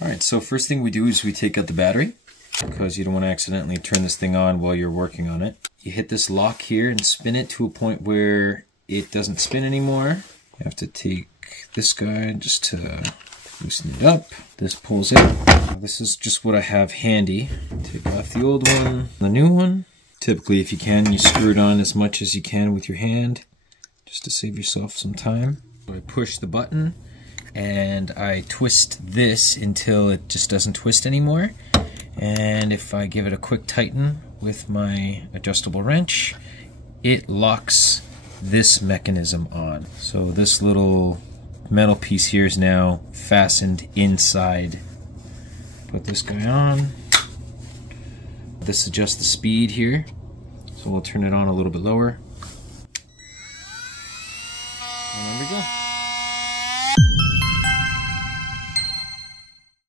Alright, so first thing we do is we take out the battery, because you don't want to accidentally turn this thing on while you're working on it. You hit this lock here and spin it to a point where it doesn't spin anymore. You have to take this guy just to loosen it up. This pulls out. This is just what I have handy. Take off the old one, the new one. Typically, if you can, you screw it on as much as you can with your hand, just to save yourself some time. So I push the button and I twist this until it just doesn't twist anymore. And if I give it a quick tighten with my adjustable wrench, it locks this mechanism on. So this little metal piece here is now fastened inside. Put this guy on. This adjusts the speed here, so we'll turn it on a little bit lower.